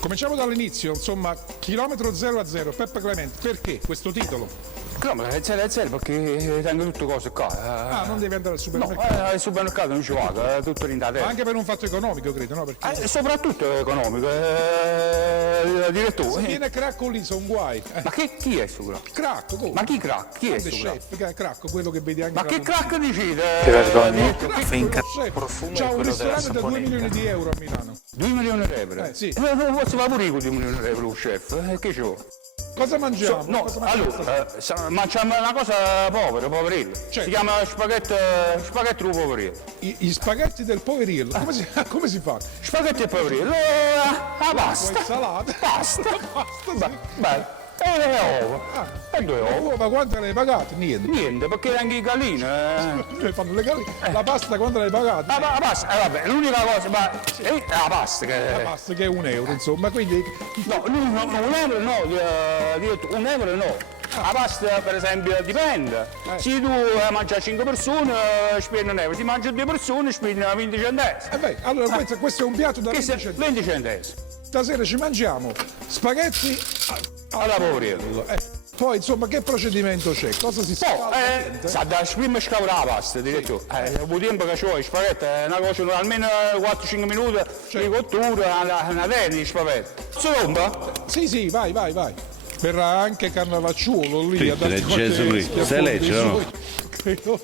Cominciamo dall'inizio, insomma, chilometro 0 a 0, Peppe Clemente, perché questo titolo? No, ma è zero perché tengo tutte cose qua. Ah, non devi andare al No, supermercato. al supermercato non ci vado, è tutto in Ma terra. anche per un fatto economico, credo, no? Perché Soprattutto economico, direttore. viene Cracco lì, sono guai. Ma chi è sto crack? Cracco, come? Ma chi crack? Chi è Grande sto crack? chef, Cracco, quello che vedi anche Ma la che pubblicità. crack decide? Ti vergogni? Finca profumo c'ha è un quello della ristorante da 2 saponetta. milioni di euro a Milano. 2 milioni di euro? Sì. Non si va pure io con 2 milioni di euro, chef. Che c'ho? Cosa mangiamo? No, Cosa mangiamo stasera? allora, mangiamo una cosa povera, poverello. Cioè- Si chiama spaghetti di poverello. Gli spaghetti del poverillo. Come si fa? Spaghetti e poverello, la pasta. Poi insalata. Pasta. Pasta, sì. Beh, e le uova. E 2 Le uova. uova quante le hai pagate? Niente. Niente, perché anche i galini. Fanno le galline. La pasta quante l'hai pagata? La pasta, vabbè, l'unica cosa, ma è la pasta La che. pasta che è 1 euro, insomma, quindi No, un euro no, direttore, un euro no. La pasta per esempio dipende. Se tu mangi 5 persone spendi 1 euro, se mangi 2 persone spendi 20 centesimi. beh, allora questo è un piatto da Che 20 se- centesimi. 20 centesimi. Stasera ci mangiamo spaghetti Alla poverello. poi insomma che procedimento c'è? Cosa si fa? Sa da prima scavolare la pasta, direttore. Il tempo che c'ho, i spaghetti, una cosa almeno 4-5 minuti di cottura, una terra di spaghetti. Si rompa? Sì, vai. Verrà anche Cannavacciuolo lì Sì, a darti legge qualche Gesù Cristo. schiaffone Sai leggere, dei no? suoi, credo.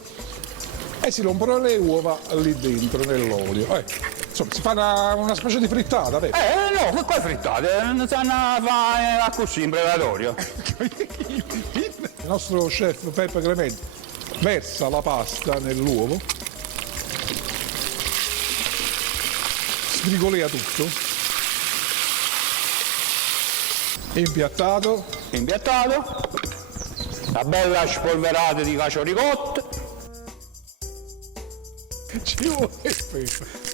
E si rompono le uova lì dentro nell'olio. Insomma, si fa una specie di frittata, vero? No, che qua è frittate, non sanno fare così in prelatorio. Il nostro chef Peppe Clemente versa la pasta nell'uovo, sfrigolea tutto, impiattato, Impiattato, una bella spolverata di cacio ricotta, ci vuole pepe.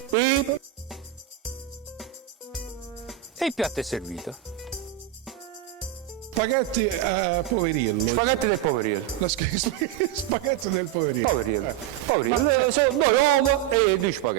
pepe e il piatto è servito. Spaghetti poverillo. Spaghetti del poverello. Spaghetti del poverillo. Poverello. Poverello. Sono 2 uova e 2 spaghetti.